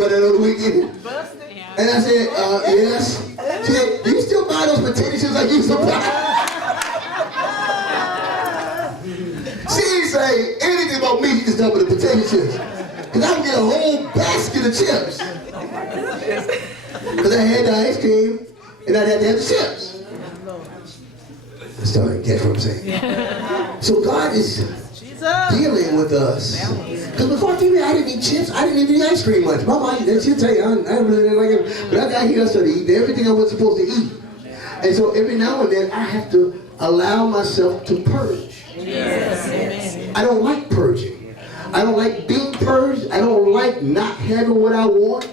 about that on the weekend? And I said, yes. She said, do you still buy those potato chips like you used to buy? She didn't say anything about me, she just talking about the potato chips. Because I would get a whole basket of chips. Because I had the ice cream, and I had to have the chips. I started to get what I'm saying. So God is dealing with us. Because before I came here, I didn't eat chips. I didn't even eat ice cream much. My mom, she'll tell you, I really didn't like it. But I got here, I started eating everything I was supposed to eat. And so every now and then, I have to allow myself to purge. Yes. I don't like purging. I don't like being purged. I don't like not having what I want.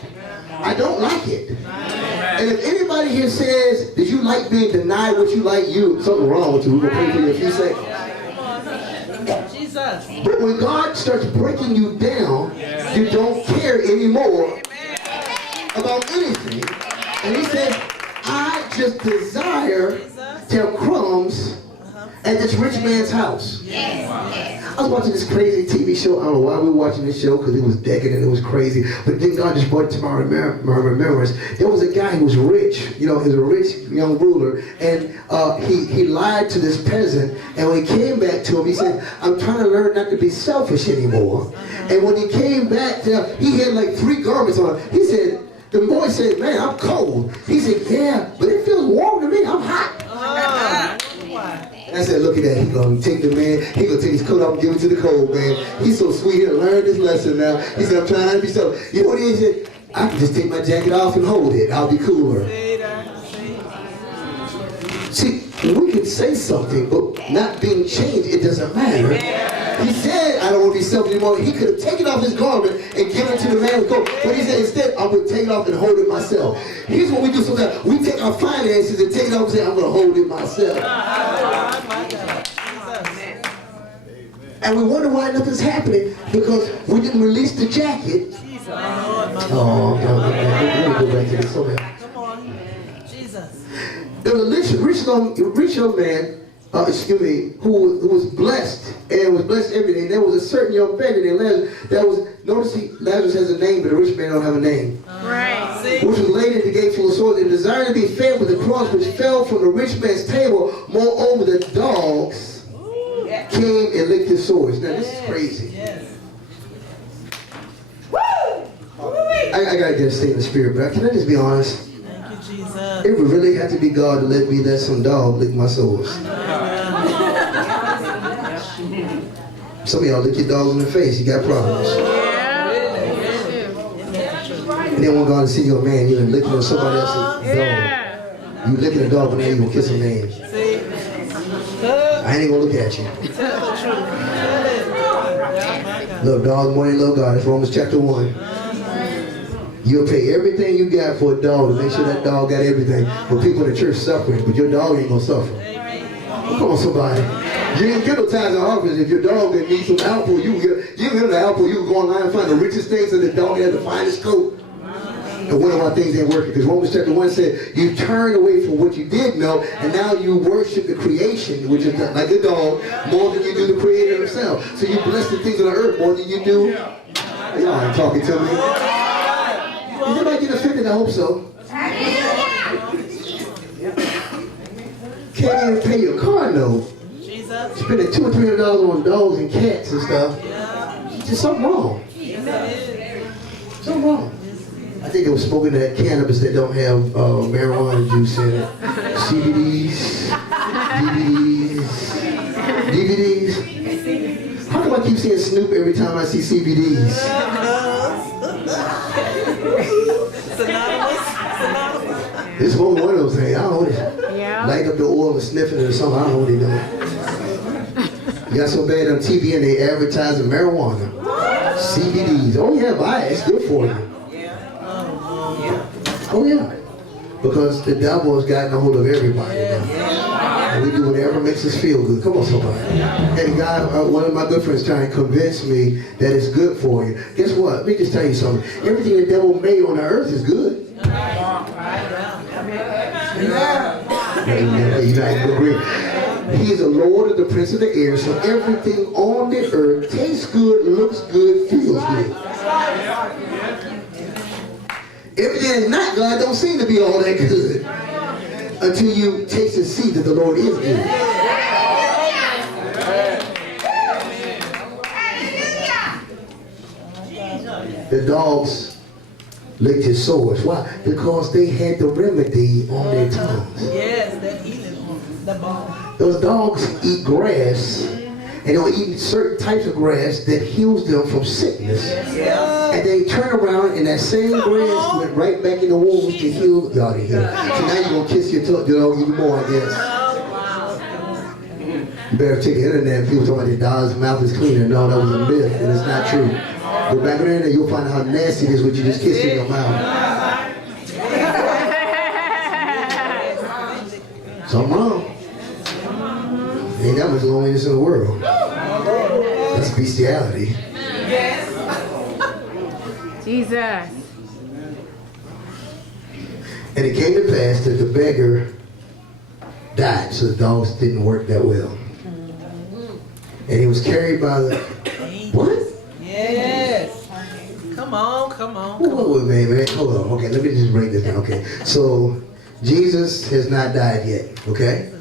I don't like it. And if anybody here says that you like being denied what you like, something wrong with you. We're going to pray for you in a few seconds. But when God starts breaking you down, you don't care anymore about anything. And he said, I just desire to have crumbs at this rich man's house. I was watching this crazy TV show. I don't know why we were watching this show, because it was decadent, it was crazy. But then God just brought it to my remembrance. There was a guy who was rich, he was a rich young ruler, and he lied to this peasant, and when he came back to him, he said, I'm trying to learn not to be selfish anymore. And when he came back, he had like 3 garments on. He said, the boy said, man, I'm cold. He said, yeah, but it feels warm to me, I'm hot. I said, look at that, he's going to take the man, he's going to take his coat off and give it to the cold man. He's so sweet, he'll learn this lesson now. He said, I'm trying not to be so. You know what he said? I can just take my jacket off and hold it. I'll be cooler. See, we can say something, but not being changed, it doesn't matter. He said, I don't want to be selfish anymore. He could have taken off his garment and given it to the man with coat. But he said, instead, I'm going to take it off and hold it myself. Here's what we do sometimes. We take our finances and take it off and say, I'm going to hold it myself. And we wonder why nothing's happening, because we didn't release the jacket. Oh, let me go back to this. Come on. Jesus. There was a rich young man, who was blessed, and was blessed every day. There was a certain young man named Lazarus. Lazarus has a name, but the rich man don't have a name. Right. Which was laid in the gate full of swords, and desired to be fed with the crumbs which fell from the rich man's table. Moreover, the dogs came and licked his sores. Now this is crazy. I gotta stay in the spirit, but can I just be honest? Thank you, Jesus. It would really have to be God to let me let some dog lick my sores. Some of y'all lick your dogs in the face, you got problems. And then when God see you a man, you're licking on somebody else's dog. You licking a dog, but now you gonna kiss a man. I ain't gonna look at you. Love dogs more than love God. That's Romans chapter 1. You'll pay everything you got for a dog to make sure that dog got everything. But people in the church suffering, but your dog ain't gonna suffer. Come on, somebody. You ain't get no times in office. If your dog that needs some apple, you give him the apple. You go online and find the richest things, and the dog has the finest coat. And one of our things ain't working, because Romans chapter 1 said, you turned away from what you did know, and now you worship the creation, which is like the dog, more than you do the creator himself. So you bless the things of the earth more than you do. Y'all ain't talking to me. Is anybody getting offended? I hope so. Can't even pay your car note. Spending $200 or $300 on dogs and cats and stuff. Just something wrong. Something wrong. I think it was smoking that cannabis that don't have marijuana juice in it. CBDs, DVDs. How come I keep seeing Snoop every time I see CBDs? It's one of those things. I don't know what it light up the oil and sniffing it or something. I don't know what they're doing. You got so bad on TV and they advertising marijuana. CBDs. Oh yeah, buy it. It's good for you. Oh yeah. Because the devil has gotten a hold of everybody now. And we do whatever makes us feel good. Come on, somebody. And God, one of my good friends trying to convince me that it's good for you. Guess what? Let me just tell you something. Everything the devil made on the earth is good. He is the Lord of the Prince of the Air, so everything on the earth tastes good, looks good, feels good. Everything that's not God don't seem to be all that good until you taste and see that the Lord is good. The dogs licked his sores. Why? Because they had the remedy on their tongues. Yes, that healing. The ball. Those dogs eat grass, and they'll eat certain types of grass that heals them from sickness. Yes. And they turn around and that same grass went right back in the wounds to heal. Y'all didn't hear. So now you're going to kiss your tongue, even more, I guess. You better check the internet. People talking about the dog's mouth is cleaner. No, that was a myth, and it's not true. Go back on the internet, you'll find out how nasty it is when you just kiss in your mouth. Something wrong. Ain't that much loneliness in the world. That's bestiality. Jesus. And it came to pass that the beggar died, so the dogs didn't work that well. And he was carried by the... What? Yes. Come on, come on. Wait, man. Hold on. Okay, let me just break this down. Okay, so Jesus has not died yet. Okay?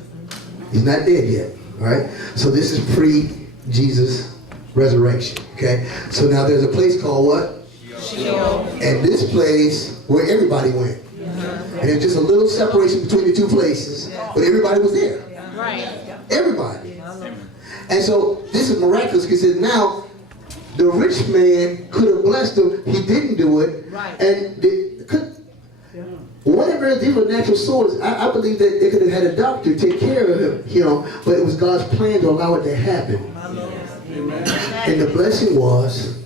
He's not dead yet. All right? So this is pre-Jesus resurrection. Okay? So now there's a place called what? Sheol. And this place where everybody went. And there's just a little separation between the two places. But everybody was there. Right. Everybody. And so this is miraculous because now the rich man could have blessed him. He didn't do it. Right. And whatever, these were natural sores. I believe that they could have had a doctor take care of him, but it was God's plan to allow it to happen. And the blessing was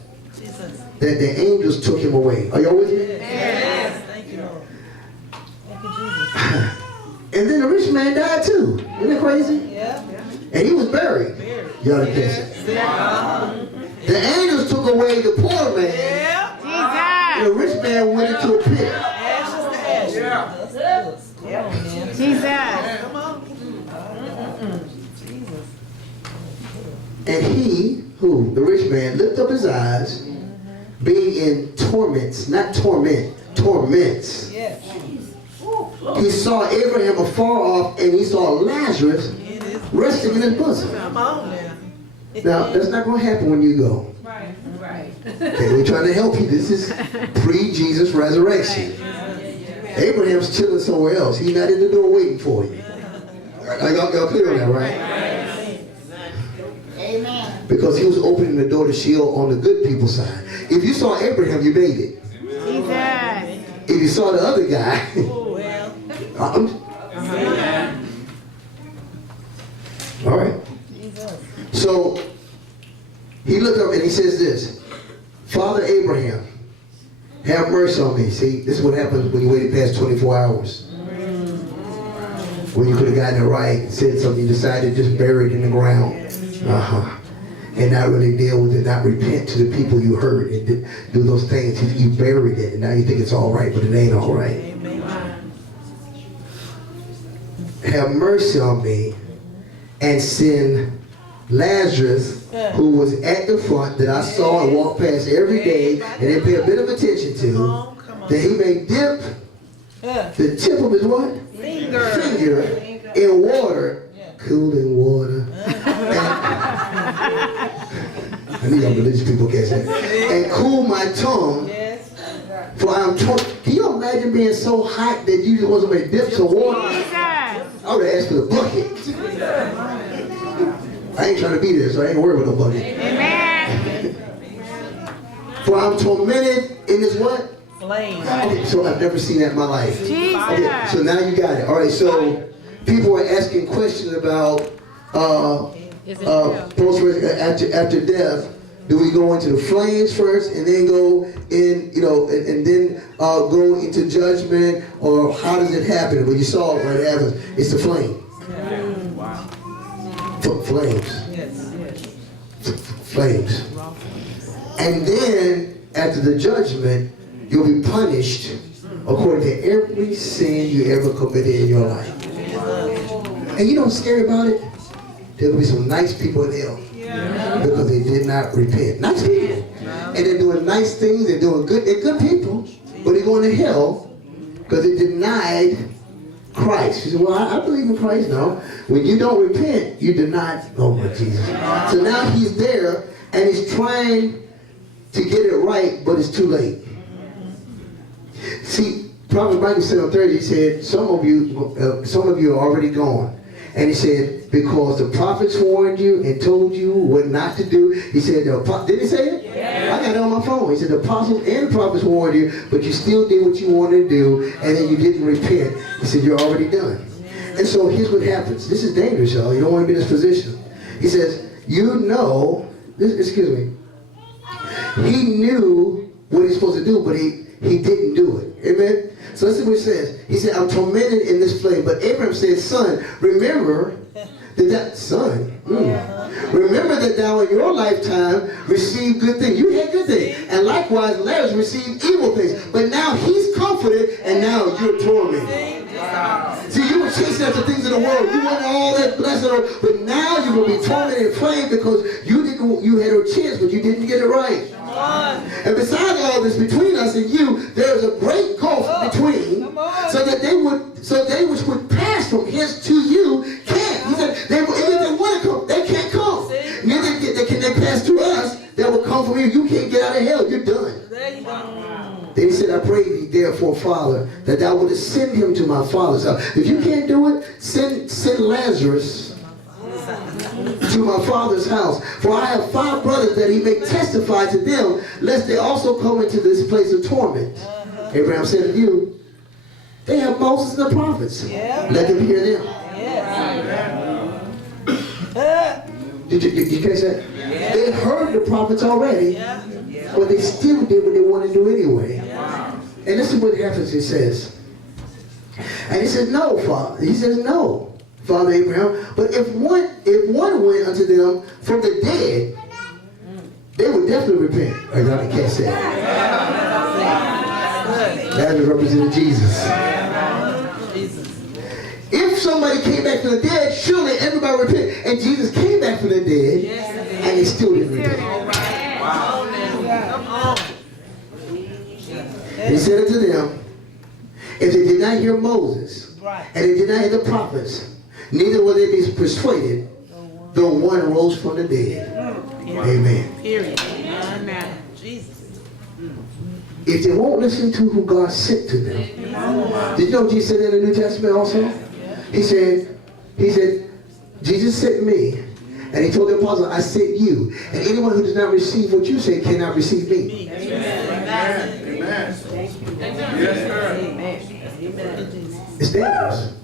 that the angels took him away. Are y'all with me? Yes. Thank you, Lord. Thank you, Jesus. And then the rich man died too. Isn't it crazy? Yeah. And he was buried. Y'all didn't catch it. The angels took away the poor man. Yeah. And the rich man went into a pit. Ashes to ashes. Yeah. Jesus. Come on. Jesus. And he, who? The rich man, lifted up his eyes, being in torments, not torment, torments. Yes. He saw Abraham afar off, and he saw Lazarus resting in his bosom. Come on now. Now, that's not going to happen when you go. Right. Right. Okay, we're trying to help you. This is pre-Jesus resurrection. Abraham's chilling somewhere else. He's not in the door waiting for you. Y'all clear on that, right? Amen. Because he was opening the door to Sheol on the good people's side. If you saw Abraham, you made it. Jesus. If you saw the other guy, Oh, well. All right. So he looked up and he says this, Father Abraham, have mercy on me. See, this is what happens when you waited past 24 hours. When you could have gotten it right, said something, you decided to just bury it in the ground. And not really deal with it, not repent to the people you hurt and do those things. You buried it and now you think it's all right, but it ain't all right. Have mercy on me and send Lazarus, who was at the front that I saw and walked past every day and they pay a bit of attention to, that he may dip the tip of his what? Finger in water, cooling water. I need our religious people to catch that. And cool my tongue, for I'm torn. Can you imagine being so hot that you just want somebody to dip some water? I would have asked for the bucket. I ain't trying to be there, so I ain't worried about no bucket. Amen. For I'm tormented in this what? Flame. Okay, so I've never seen that in my life. Jesus. Okay, so now you got it. All right, so people are asking questions about after death. Do we go into the flames first and then go in, and then go into judgment, or how does it happen? But you saw it when it happens. It's the flame. Wow. Flames. Yes. Flames. And then after the judgment, you'll be punished according to every sin you ever committed in your life. And you know what's scary about it? There'll be some nice people in hell because they did not repent. Nice people. And they're doing nice things. They're doing good. They're good people. but they're going to hell because they denied Christ. He said, well, I believe in Christ now. When you don't repent, you deny, oh my Jesus. So now he's there and he's trying to get it right, but it's too late. See, Prophet Michael said on Thursday, he said, some of you are already gone. And he said, because the prophets warned you and told you what not to do. He said, did he say it? Yeah. I got it on my phone. He said, the apostles and prophets warned you, but you still did what you wanted to do, and then you didn't repent. He said, you're already done. And so here's what happens. This is dangerous, y'all. You don't want to be in this position. He says, you know, excuse me, he knew what he's supposed to do, but he didn't do it. Amen? So let's see what he says. He said, I'm tormented in this flame. But Abraham said, son, remember remember that thou in your lifetime received good things. You had good things. And likewise, Lazarus received evil things. But now he's comforted, and now you're tormented. See, you were chasing after things in the world. You wanted all that blessing, but now you're going to be tormented and flamed because you had a chance, but you didn't get it right. And besides all this, between us and you, there's a great gulf between, so that they which would pass from hence to you can't. He said, if they want to come, they can't come. Neither can they pass to us that will come from you. You can't get out of hell. You're done. Then he said, I pray thee, therefore, Father, that thou wouldest send him to my father's house. If you can't do it, send Lazarus to my father's house. For I have 5 brothers, that he may testify to them, lest they also come into this place of torment. Abraham said to you, they have Moses and the prophets. Let them hear them. Did you catch that? They heard the prophets already, but they still did what they wanted to do anyway. And this is what happens, he says. And he said, no, Father. He says, no, Father Abraham. But if one went unto them from the dead, they would definitely repent. I can't say that represented Jesus. If somebody came back from the dead, surely everybody repent. And Jesus came back from the dead, and they still didn't repent. He said unto them, if they did not hear Moses, and they did not hear the prophets, neither will they be persuaded, though one rose from the dead. Amen. If they won't listen to who God sent to them. Did you know Jesus said in the New Testament also? He said, Jesus sent me, and he told the apostles, I sent you. And anyone who does not receive what you say cannot receive me. Amen. Yes, sir. It's dangerous.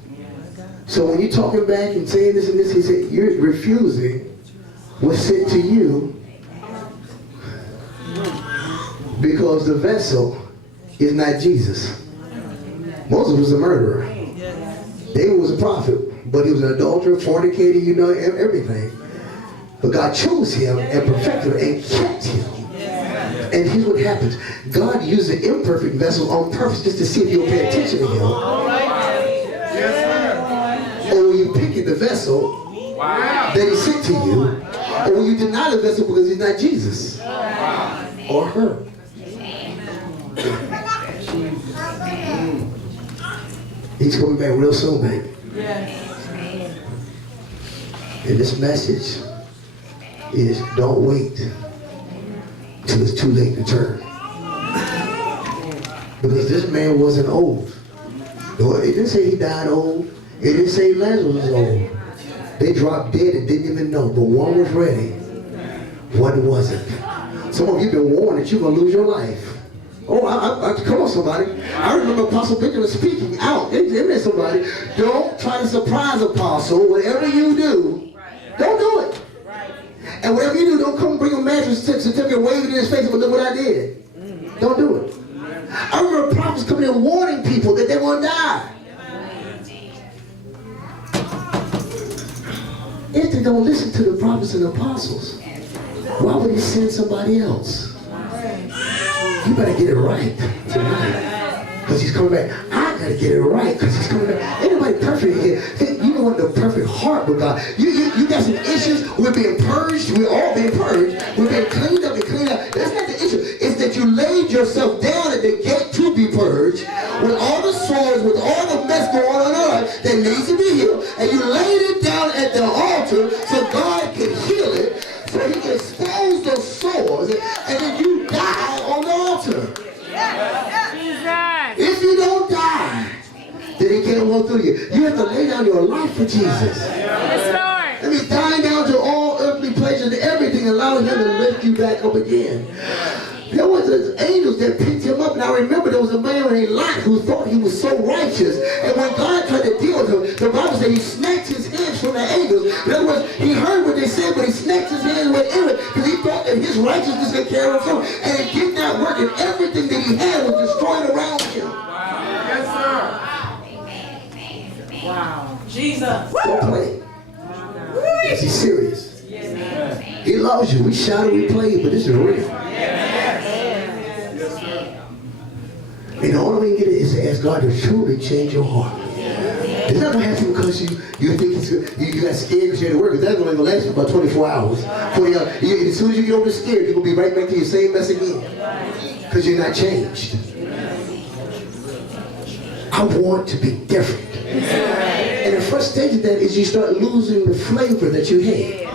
So when you're talking back and saying this and this, he said, you're refusing what's sent to you because the vessel is not Jesus. Moses was a murderer. David was a prophet, but he was an adulterer, fornicator, you know, everything. But God chose him and perfected him and kept him. And here's what happens. God used an imperfect vessel on purpose just to see if you'll pay attention to him. Or will you pick at the vessel that he sent to you, or will you deny the vessel because he's not Jesus or her? He's coming back real soon, baby. And this message is don't wait till it's too late to turn. Because this man wasn't old. It didn't say he died old. It didn't say Lazarus was old. They dropped dead and didn't even know. But one was ready, one wasn't. Some of you have been warned that you're going to lose your life. Oh, come on, somebody. I remember Apostle Benjamin speaking out. Amen, somebody. Don't try to surprise Apostle. Whatever you do, don't do it. And whatever you do, don't come bring a mattress certificate, wave it in his face, but look what I did. Don't do it. I remember prophets coming in warning people that they won't die. If they don't listen to the prophets and apostles, why would he send somebody else? You better get it right tonight, because he's coming back. I gotta get it right, because he's coming back. Ain't nobody perfect here. You don't want the perfect heart with God. You got some issues. We're being purged. We're all being purged. We're being cleaned up and cleaned up. That's not the issue. It's that you laid yourself down at the gate to be purged, with all the sores, with all the mess going on in our life that needs to be healed, and you laid it down at the altar so God can heal it, so he can expose those sores, and then you die on the altar. Jesus. If you don't die, then he can't walk through you. You have to lay down your life for Jesus. Yes, Lord. I mean, dying down to all earthly pleasures and everything, allowing him to lift you back up again. There was angels that picked him up, and I remember there was a man named Lot who thought he was so righteous. And when God tried to deal with him, the Bible said he snatched his hands from the angels. In other words, he heard what they said, but he snatched his hands away because he thought that his righteousness could carry him through. And it did not work, and everything that he had was destroyed around him. Wow. Yes, sir. Wow. Jesus. Don't play. Yes, he's serious. He loves you. We shout and we play, but this is real. And the only way you get it is to ask God to truly change your heart. It's not going to happen because you think it's good. You got scared because you had to work. Because that's only going to last for about 24 hours. 40 hours. As soon as you get over scared, you're going to be right back to your same mess again. Because you're not changed. I want to be different. And the first stage of that is you start losing the flavor that you had.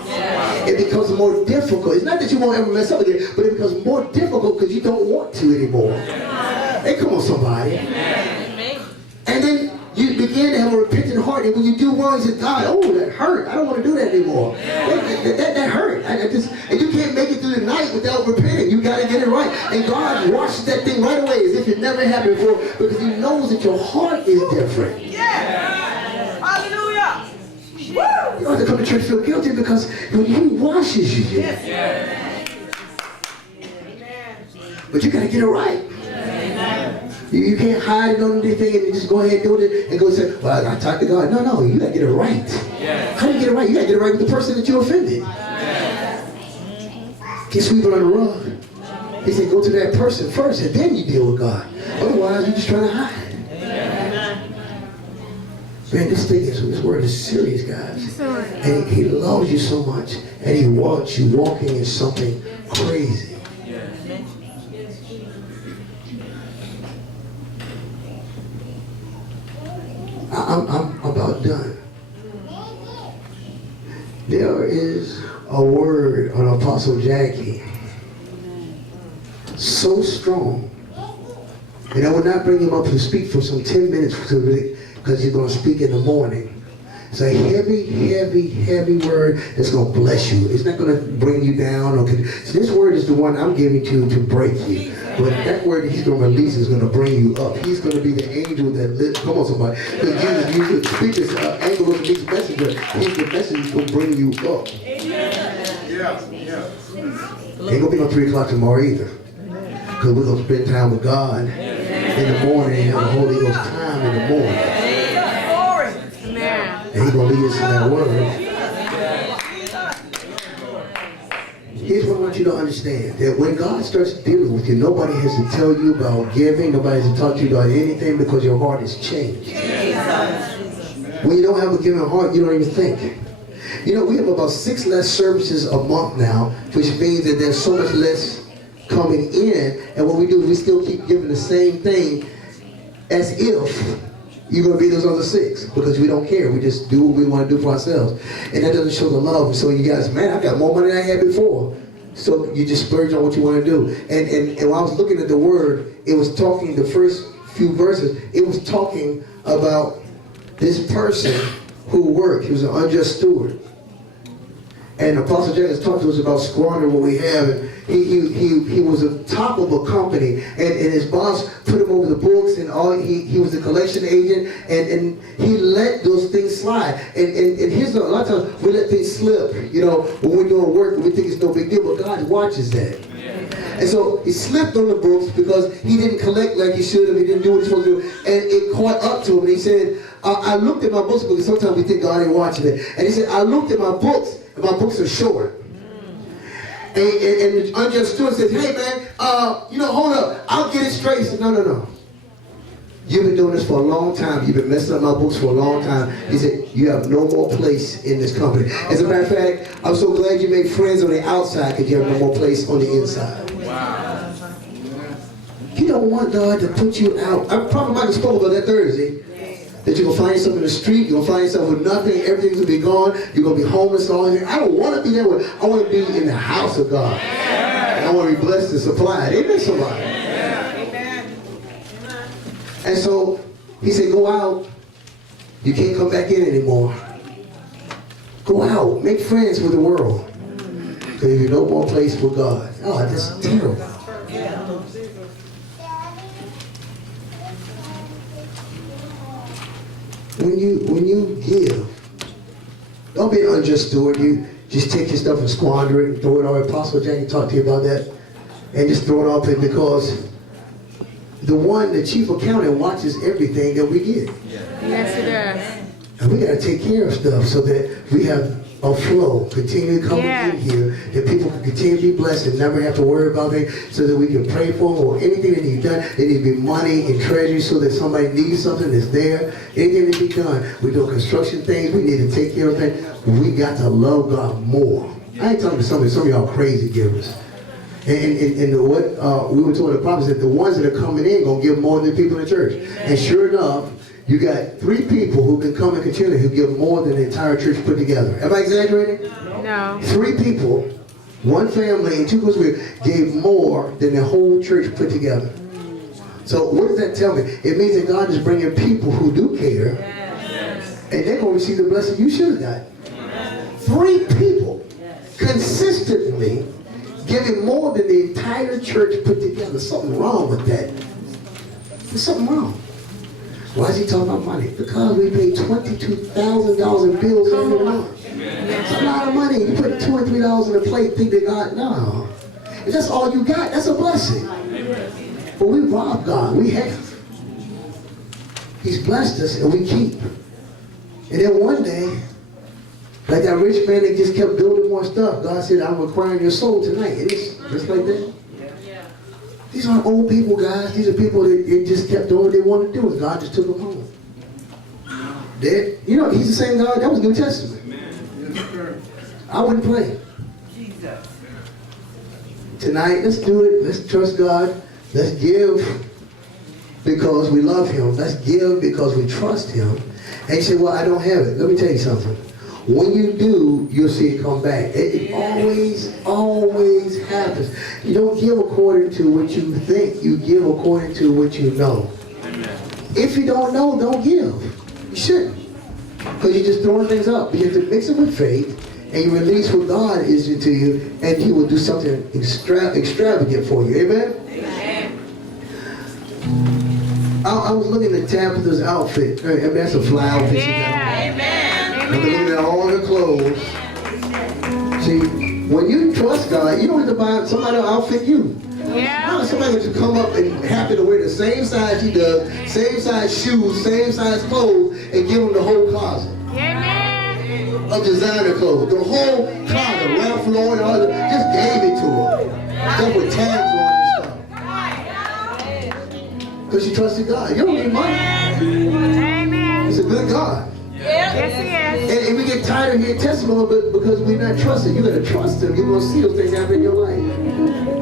It becomes more difficult. It's not that you won't ever mess up again, but it becomes more difficult because you don't want to anymore. Hey, come on, somebody. And then you begin to have a repentant heart, and when you do wrong, you say, God, oh, that hurt. I don't want to do that anymore. That hurt. And you can't make it through the night without repenting. You got to get it right. And God washes that thing right away as if it never happened before, because he knows that your heart is different. Hallelujah. You don't have to come to church feel guilty because he washes you. But you got to get it right. You can't hide it on anything and just go ahead and do it and go say, well, I talked to God. No, you got to get it right. How do you get it right? You got to get it right with the person that you offended. Can't sweep it on the rug. He said, go to that person first and then you deal with God. Otherwise, you're just trying to hide. Man, this word is serious, guys. And he loves you so much, and he wants you walking in something crazy. I'm about done. There is a word on Apostle Jackie so strong, and I will not bring him up to speak for some 10 minutes because he's going to speak in the morning. It's a heavy, heavy, heavy word that's going to bless you. It's not going to bring you down. So this word is the one I'm giving to break you. But that word he's going to release is going to bring you up. He's going to be the angel that lives. Come on, somebody. Because Jesus used to speak this angel of the messenger. He's the messenger that's going to bring you up. Ain't going to be no 3 o'clock tomorrow either. Because we're going to spend time with God in the morning and have a Holy Ghost time in the morning. And he's going to lead us in that word. Here's what I want you to understand. That when God starts dealing with you, nobody has to tell you about giving. Nobody has to talk to you about anything because your heart has changed. When you don't have a giving heart, you don't even think. You know, we have about 6 less services a month now, which means that there's so much less coming in. And what we do is we still keep giving the same thing as if you're going to be those other 6 because we don't care. We just do what we want to do for ourselves. And that doesn't show the love. So you guys, man, I got more money than I had before. So you just splurge on what you want to do. And when I was looking at the word, it was talking, the first few verses, it was talking about this person who worked. He was an unjust steward. And Apostle Jack has talked to us about squandering what we have. And he was the top of a company, and his boss put him over the books, and he was a collection agent, and he let those things slide. And here's a lot of times we let things slip. You know, when we're doing work, we think it's no big deal, but God watches that. And so he slipped on the books because he didn't collect like he should have. He didn't do what he was supposed to do, and it caught up to him. And he said, I looked at my books because sometimes we think God ain't watching it. And he said, I looked at my books. And my books are short. And the unjust steward says, hey man, hold up, I'll get it straight. He said, no. You've been doing this for a long time. You've been messing up my books for a long time. He said, you have no more place in this company. As a matter of fact, I'm so glad you made friends on the outside because you have no more place on the inside. Wow. You don't want God to put you out. I probably might have spoke about that Thursday. That you're going to find yourself in the street, you're going to find yourself with nothing, everything's going to be gone, you're going to be homeless and all that. I don't want to be that way. I want to be in the house of God. And I want to be blessed and supplied. Amen, somebody. And so, he said, go out. You can't come back in anymore. Go out. Make friends with the world. Because you're no more place for God. Oh, that's terrible. When you give, don't be an unjust steward. You just take your stuff and squander it and throw it all. Apostle Jackie talked to you about that. And just throw it off it because the chief accountant watches everything that we get. Yes, it does. And we got to take care of stuff so that we have a flow, continue coming in here, that people can continue to be blessed and never have to worry about it, so that we can pray for them or anything that needs done. There needs to be money and treasury so that somebody needs something that's there. Anything that be done. We do construction things. We need to take care of things. We got to love God more. I ain't talking to some of y'all crazy givers. And what we were told the prophets that the ones that are coming in going to give more than the people in the church. And sure enough, you got 3 people who can come and continue who give more than the entire church put together. Am I exaggerating? No. 3 people, 1 family, and 2 people gave more than the whole church put together. So what does that tell me? It means that God is bringing people who do care, and they're going to receive the blessing you should have got. 3 people consistently giving more than the entire church put together. Something wrong with that. There's something wrong. Why is he talking about money? Because we pay $22,000 in bills every month. That's a lot of money. You put $2 or $3 in a plate, think that God, no. If that's all you got, that's a blessing. But we rob God. We have. He's blessed us and we keep. And then one day, like that rich man that just kept building more stuff, God said, I'm requiring your soul tonight. It is just like that. These aren't old people, guys. These are people that just kept doing what they wanted to do, and God just took them home. He's the same God. That was New Testament. I wouldn't play. Tonight, let's do it. Let's trust God. Let's give because we love Him. Let's give because we trust Him. And you say, well, I don't have it. Let me tell you something. When you do, you'll see it come back. It always happens. You don't give according to what you think. You give according to what you know. Amen. If you don't know, don't give. You shouldn't. Because you're just throwing things up. You have to mix it with faith, and you release what God is into you, and He will do something extravagant for you. Amen? Amen. I was looking at Tabitha's outfit. I mean, that's a fly outfit she got on. Amen. I'm looking at all the clothes. See, when you trust God, you don't have to buy somebody to outfit you. Yeah. Somebody will just come up and happy to wear the same size he does, same size shoes, same size clothes, and give them the whole closet. Amen. Of designer clothes. The whole closet, Ralph Lauren, all that, just gave it to her. Stuff with tags on and stuff. Because she trusted God. You don't need money. Amen. It's a good God. Yes, He is. And we get tired of hearing testimony because we're not trusting. You gotta trust Him. You're gonna see those things happen in your life.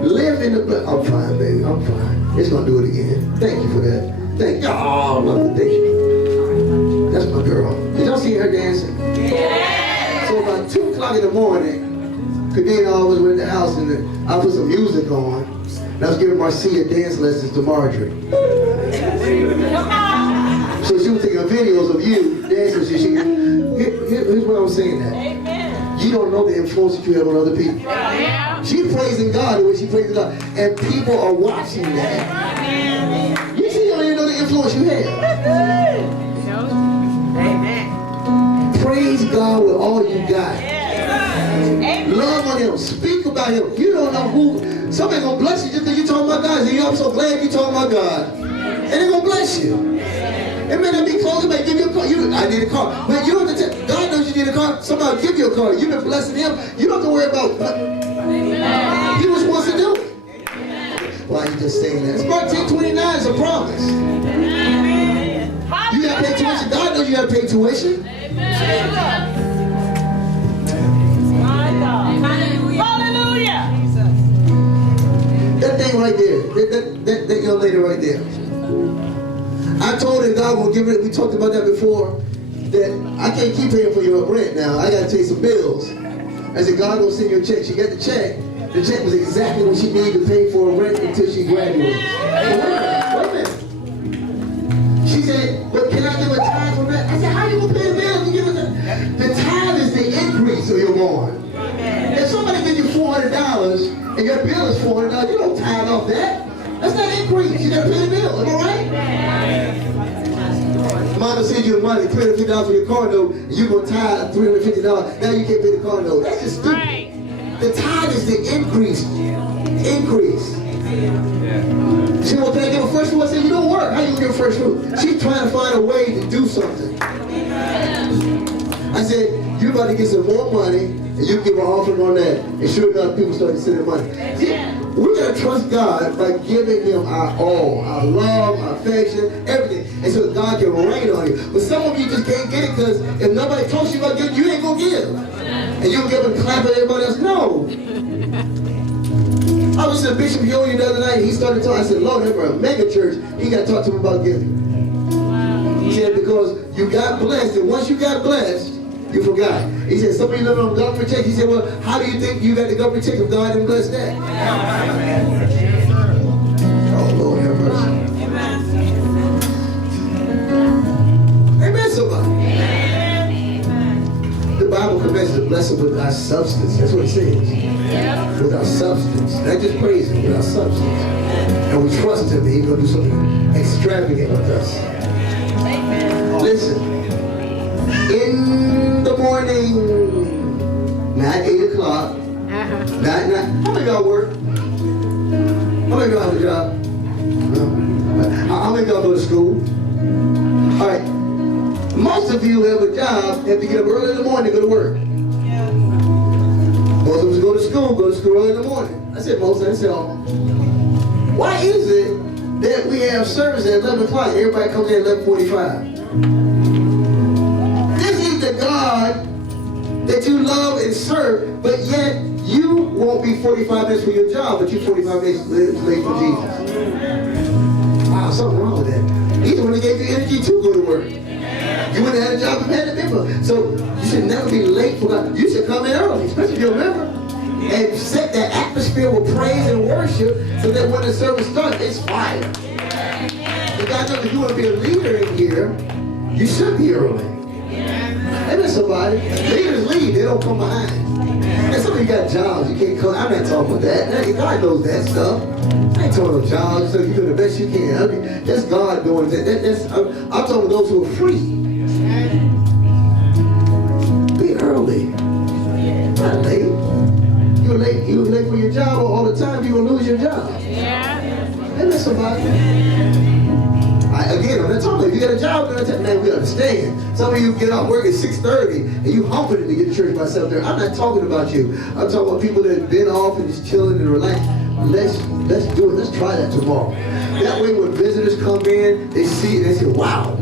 Live in the blood. I'm fine, baby. I'm fine. It's gonna do it again. Thank you for that. Thank you. Oh, love it. Thank you. That's my girl. Did y'all see her dancing? Yeah. So about 2 o'clock in the morning, Kadena always went in the house and I put some music on. And I was giving Marcia dance lessons to Marjorie. So she was taking videos of you dancing. Here's what I was saying that. Amen. You don't know the influence that you have on other people. Yeah. She praising God the way she praises God. And people are watching that. Amen. You see, you don't even know the influence you have. Amen. Praise God with all you got. Amen. Love on Him. Speak about Him. You don't know who. Somebody gonna bless you just because you talking about God. So I'm so glad you talking about God. And they're gonna bless you. It may not be close, it may give you a car. I need a car. But you don't have to tell, God knows you need a car. Somebody will give you a car. You've been blessing Him. You don't have to worry about what He just wants to do. Why are you just saying that? Mark 10:29 is a promise. You got to pay tuition. God knows you got to pay tuition. Hallelujah. That thing right there. that young lady right there. I told her God will give it, we talked about that before, that I can't keep paying for your rent now. I got to take some bills. I said, God will send you a check. She got the check. The check was exactly what she needed to pay for rent until she graduated. Wait a minute. She said, but can I give a tithe for that? I said, how you going to pay the bill if you give it the tithe is the increase of your morning. If somebody gives you $400 and your bill is $400, you don't tithe off that. That's not increase. You got to pay the bill. Am I right? Mama sends you money, $350 for your car note, and you go tithe $350. Now you can't pay the car note. That's just stupid. Right. The tithe is the increase. Increase. She said, well, can I give a first fruit? I said, you don't work. How you gonna give a first fruit? She's trying to find a way to do something. I said, you're about to get some more money, and you give an offering on that. And sure enough, people started sending money. We gotta trust God by giving Him our all, our love, our affection, everything, and so God can rain on you. But some of you just can't get it because if nobody told you about giving, you ain't gonna give. And you'll give and clap at everybody else. No. I was in Bishop Young the other night. He started talking. I said, Lord, ever a mega church. He got to talk to him about giving. He said, because you got blessed, and once you got blessed, you forgot. He said, some of you living on government check. He said, well, how do you think you got the government check if God didn't bless that? Oh, Lord, have mercy. Amen, somebody. The Bible commends to bless us with our substance. That's what it says. With our substance. Not just praise Him, with our substance. And we trust Him that He's going to do something extravagant with us. Listen. In the morning, not 8 o'clock, not 9. How many of y'all work? How many of y'all have a job? How many of y'all go to school? All right. Most of you have a job, have to get up early in the morning to go to work. Most of us go to school early in the morning. I said most, I said all. Why is it that we have service at 11 o'clock and everybody comes in at 11:45? This is the God that you love and serve, but yet you won't be 45 minutes for your job, but you're 45 minutes late for Jesus. Wow, something wrong with that. He's the one that gave you energy to go to work. You wouldn't have had a job if you had a member. So you should never be late for God. You should come in early, especially if you're a member. And set that atmosphere with praise and worship so that when the service starts, it's fire. But God knows if you want to be a leader in here, you should be early. Amen, somebody. Leaders lead, they don't come behind. And some of you got jobs, you can't come. I'm not talking about that. God knows that stuff. I ain't talking about jobs, so you do the best you can. I mean, that's God doing that. I'm talking about those who are free. Be early. Not late. You're late for your job all the time, you're going to lose your job. Yeah. Amen, somebody. Again, I'm not talking about if you got a job, man, we understand. Some of you get off work at 6:30 and you humping it to get to church by 7:30. I'm not talking about you. I'm talking about people that have been off and just chilling and relaxing. Let's do it. Let's try that tomorrow. That way when visitors come in, they see it, they say, wow.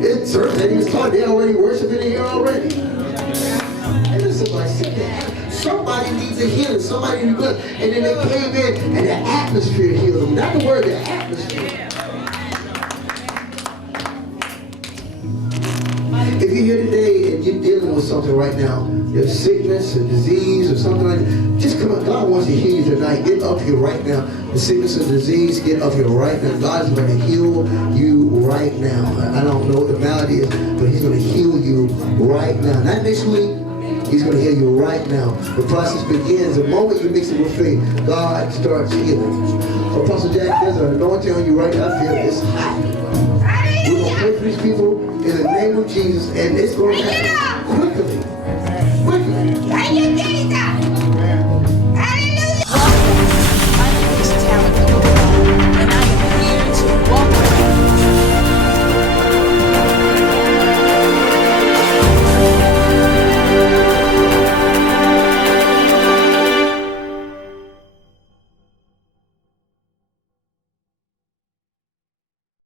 It's church that he was taught. They already worshiping in here already. And somebody said that. Somebody needs a healing. Somebody needs blood. And then they came in and the atmosphere healed them. Not the word, the atmosphere. If you're here today and you're dealing with something right now, you have sickness or disease or something like that, just come on. God wants to heal you tonight. Get up here right now. The sickness and disease, get up here right now. God is going to heal you right now. I don't know what the malady is, but He's going to heal you right now. Not next week. He's going to heal you right now. The process begins the moment you mix it with faith. God starts healing. Apostle Jack, there's an anointing on you right now. I feel it's hot. We're going to pray for these people in the name of Jesus, and it's going to happen quickly. Quickly.